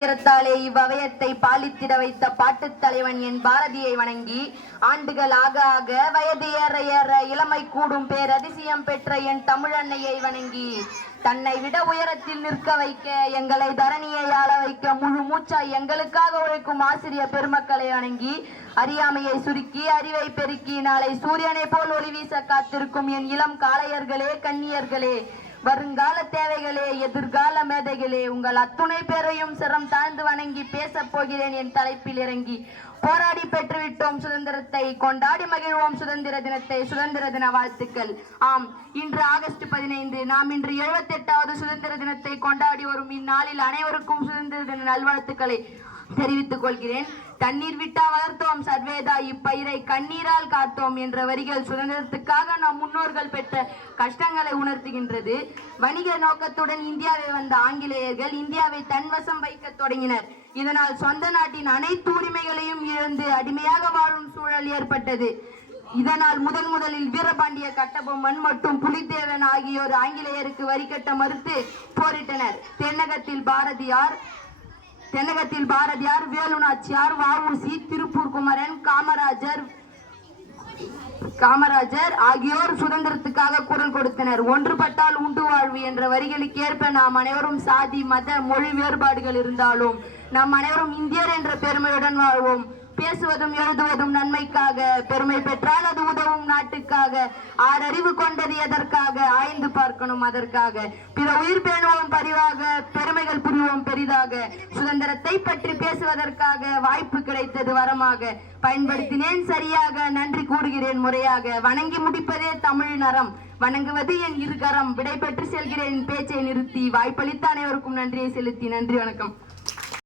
இவ்வவயத்தை பாலித்திட வைத்த பாட்டுத் தலைவன் என் பாரதியை வணங்கி, ஆண்டுகள் ஆக ஆக வயது ஏற ஏற இளமை கூடும் பேரதிசயம் பெற்ற என் தமிழன்னையை வணங்கி, தன்னை விட உயரத்தில் நிற்க வைக்க, எங்களை தரணியை ஆள வைக்க முழு மூச்சாய் எங்களுக்காக உழைக்கும் ஆசிரியர் பெருமக்களை வணங்கி, அறியாமையை சுருக்கி அறிவை பெருக்கி நாளை சூரியனை போல் ஒளி வீச காத்திருக்கும் என் இளம் காளையர்களே, கன்னியர்களே, வருங்கால தேவைகளே, எதிர்கால மேதைகளே, உங்கள் அத்துணை பேரையும் சிரம் தாழ்ந்து வணங்கி பேசப் போகிறேன். என் தலைப்பில் இறங்கி போராடி பெற்றுவிட்டோம் சுதந்திரத்தை, கொண்டாடி மகிழ்வோம் சுதந்திர தினத்தை. சுதந்திர தின வாழ்த்துக்கள். ஆம், இன்று ஆகஸ்ட் 15. நாம் இன்று 78வது சுதந்திர தினத்தை கொண்டாடி வரும் இந்நாளில் அனைவருக்கும் சுதந்திர தின நல்வாழ்த்துக்களை தெரிவித்துக் கொள்கிறேன். தண்ணீர் விட்டா வளர்த்தோம் சர்வேதா, இப்பயிரை கண்ணீரால் காத்தோம் என்ற வரிகள் சுதந்திரத்துக்காக நம் முன்னோர்கள் பெற்ற கஷ்டங்களை உணர்த்துகின்றது. வணிக நோக்கத்துடன் இந்தியாவை வந்த ஆங்கிலேயர்கள் இந்தியாவை தன்வசம் வைக்க தொடங்கினர். இதனால் சொந்த நாட்டின் அனைத்து உரிமைகளையும் இழந்து அடிமையாக வாழும் சூழல் ஏற்பட்டது. இதனால் முதலில் வீரபாண்டிய கட்டபொம்மன் மற்றும் புலித்தேவன் ஆகியோர் ஆங்கிலேயருக்கு வரி கட்ட மறுத்து போரிட்டனர். தென்னகத்தில் பாரதியார், வேலு நாச்சியார், வ.உ.சி., திருப்பூர் குமரன், காமராஜர் ஆகியோர் சுதந்திரத்துக்காக குரல் கொடுத்தனர். ஒன்றுபட்டால் உண்டு வாழ்வு என்ற வரிகளுக்கு ஏற்ப நாம் அனைவரும் சாதி, மத, மொழி வேறுபாடுகள் இருந்தாலும் நாம் அனைவரும் இந்தியர் என்ற பெருமையுடன் வாழ்வோம். பேசுவதும் எழுதுவதும் நன்மைக்காக, பெருமை பெற்றால் அது உதவும் நாட்டுக்காக. ஆறறிவு கொண்டது எதற்காக, ஆய்ந்து பார்க்கணும் அதற்காக. பிற உயிர் பேணுவோம் பரிவாக, பெருமைகள் புரிவோம் பெரிதாக. சுதந்திரத்தை பற்றி பேசுவதற்காக வாய்ப்பு கிடைத்தது வரமாக. பயன்படுத்தினேன் சரியாக, நன்றி கூறுகிறேன் முறையாக. வணங்கி முடிப்பதே தமிழ் நரம், வணங்குவது என் இருகரம். விடை பெற்று செல்கிறேன் பேச்சை நிறுத்தி. வாய்ப்பளித்த அனைவருக்கும் நன்றியை செலுத்தி. நன்றி, வணக்கம்.